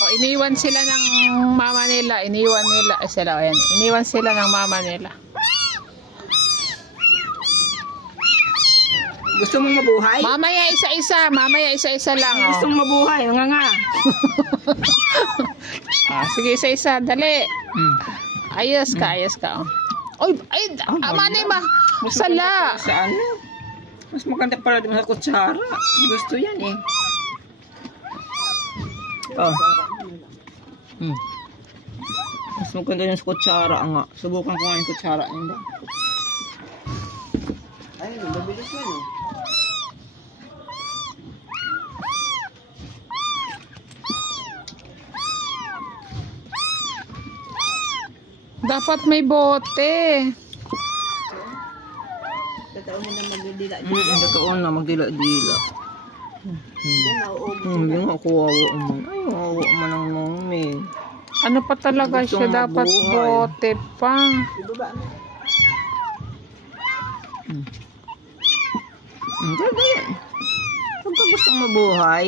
O, iniwan sila ng mama nila. Iniwan sila ng mama nila. Gusto mong mabuhay? Mamaya isa-isa lang. Gusto mong mabuhay, nga. Sige, isa-isa. Dali. Ayos ka. Oy, amanay ba? Sala. Sa ano? Mas maganda pala din sa kutsara. Gusto yan eh. Mas maganda yung kutsara nga. Subukan ko nga yung kutsara nila. Ay, mabilis yan eh. Dapat may bote. Totoo na magdila-dila. Hindi nga kuwawa man. Ay, kuwawa man ang mami. Ano pa talaga siya? Dapat bote pa. Ganda yan. Pagka gustong mabuhay.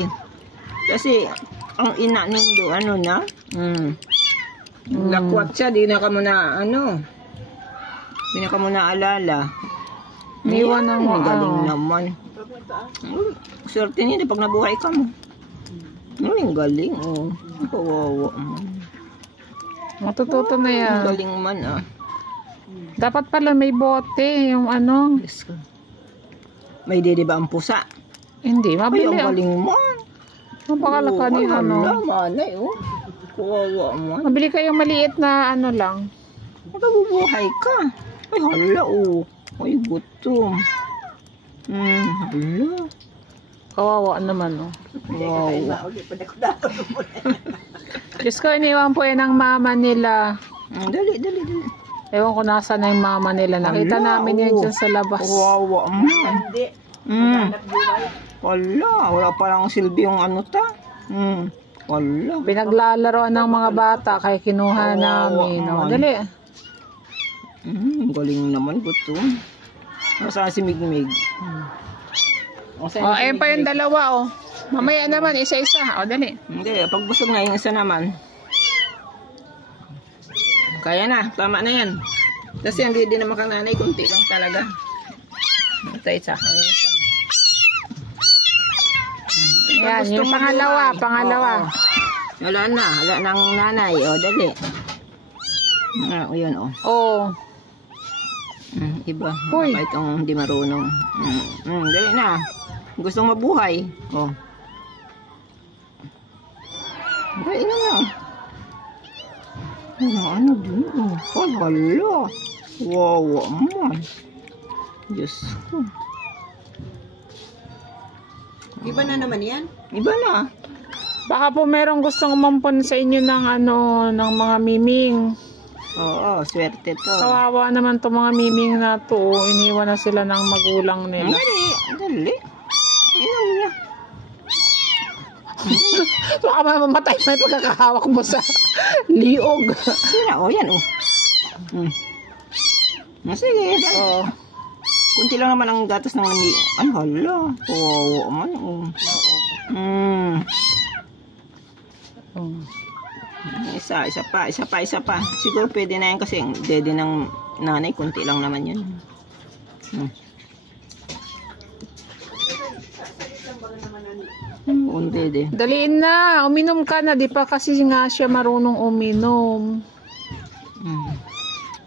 Kasi, ang ina nindo, ano na? Nakwat siya, di na ka mo na, di na ka mo na alala. Niwan ng galing naman. Swerte niya, pag nabuhay ka mo. Ang galing, kawawa mo. Matututo na yan. Ang galing man, Dapat pala may bote, yung ano. Yes, may dede ba ang pusa? Hindi, mabili. Ay, ang galing mo. Mapakalaka ni ano. Manay, kawawa mo. Mabili kayong maliit na ano lang. Magkabubuhay ka. Ay, hala, Ay, gutom. Hala. Kawawa naman, Kawawa. Diyos ko, iniwan po yan ang mama nila. Dali. Ewan ko nasa na yung mama nila. Nakita namin yan dyan sa labas. Kawawa mo. Hindi. Wala pa lang silbi yung wala. Pinaglalaroan ng mga bata kaya kinuha namin. Dali. Galing naman, gutom. Nasaan si Migmig? Ayun pa yung dalawa, Mamaya naman, isa-isa. Dali. Hindi, pag busog na yung isa naman. Kaya na, tama na yan. Kasi hindi din naman kang nanay, kunti lang talaga. Ito isa. Yan, yung pangalawa. Wala nang nanay. Dali. Yan, iba. Kahit ang hindi marunong. Dali na. Gustong mabuhay. Dali na. Ano din? Hala. Wawa man. Diyos ko. Iba na naman yan? Iba na. Baka po merong gustong umampon sa inyo ng ng mga miming. Oo, swerte to. Kawawa naman to mga miming na to. Iniwan na sila ng magulang nila. Dali. Inom niya. Baka mamatay may pagkakahawak mo sa liog. Sira, yan sige, dali. Kunti lang naman ang gatas ng hala. Man. Isa pa. Siguro pwede na yan kasi dede ng nanay, kunti lang naman yun. Dede. Daliin na, uminom ka na, di pa kasi nga siya marunong uminom.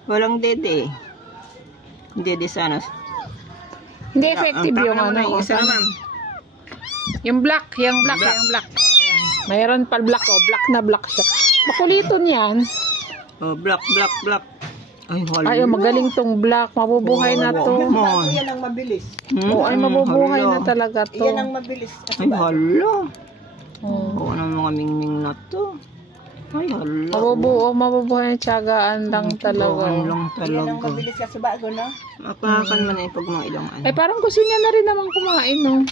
Walang dede. Dede sana. Hindi effective yung yung black. Ayan. Mayroon pa black, black siya. Makuliton yan. Black. Ay, hala. Ay, magaling tong black. Mabubuhay na to. Yan ang mabilis. Ay, mabubuhay na talaga to. Yan ang mabilis. Ay, hala. Ano mga mingming na to. Ay, hala. Mabubuhay na tiyagaan lang talaga. Yan ang mabilis ka sa bago, no? Mapakan man ay pag mga ilang Ay, parang gusto niya na rin naman kumain, no?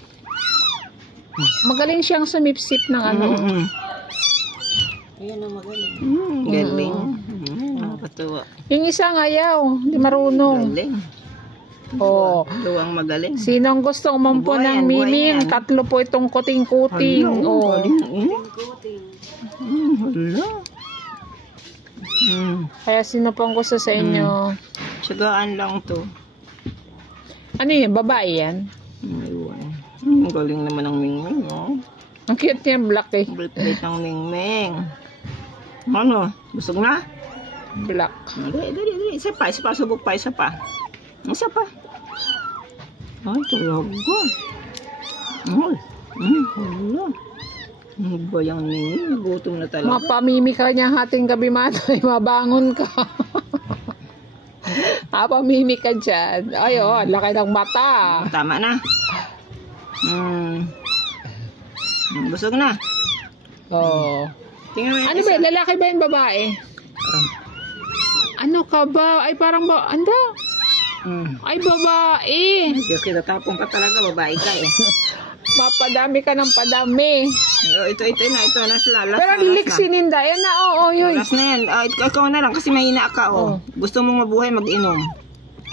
Magaling siyang sumipsip ng Ayan ang magaling. Galing. Nakakatuwa. Yung isang ayaw, hindi marunong. Galing. Luwang magaling. Sinong gustong umampo ng miming? 3 po itong kuting-kuting. Galing. Wala. Kaya sino pang gusto sa inyo? Tsagaan lang to. Ano yun? Babae yan? Ayun. Ang galing naman ng Mingming, oh. Ang cute niya, black eh. Bait ng Mingming. Ano? Busog na? Black. Dali. Isa pa. Subok pa. Isa pa. Ay, talaga. Ay. Wala. Ano ba yung Mingming? Gutom na talaga. Mapamimi ka niya hating gabi matoy. Mabangon ka. Mapamimi ka dyan. Ay, oh, laki ng mata. Tama na. Busog na. Oh. Tingnan mo yung Ano ba? Lalaki ba yung babae? Ano ka ba? Ay, parang ba? Anda? Ay, babae. Diyos, kitatapon ka talaga. Babae ka eh. Mapadami ka ng padami. Ito na. Ito na sila. Last Pero na. liksinin da. Yan na, oo, yun. Last na yan. Ikaw na lang kasi mahina ka, oh. Gusto mong mabuhay, mag-inom.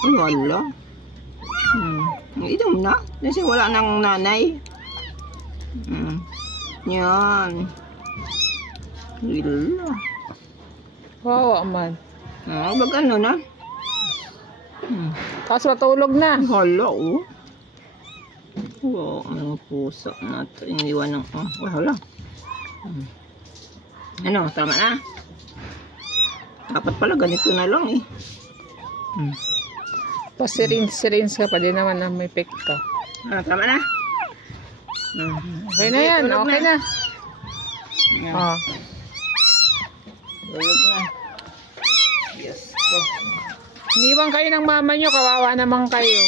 Ay, wala. Inom na. Kasi wala nang nanay. Yan. Wala. Wow, man. Bag ano na? Tapos matulog na. Hala, oh. Wow, ang puso na ito. Iniwan ng, wala. Ano, tama na? Dapat pala, ganito na lang eh. Pasirins ka pa din naman na may pick ka. Tama na? Okay na yan, tulog okay na. Yan. Tulog na. Yes. Iniwan kayo ng mama nyo, kawawa naman kayo.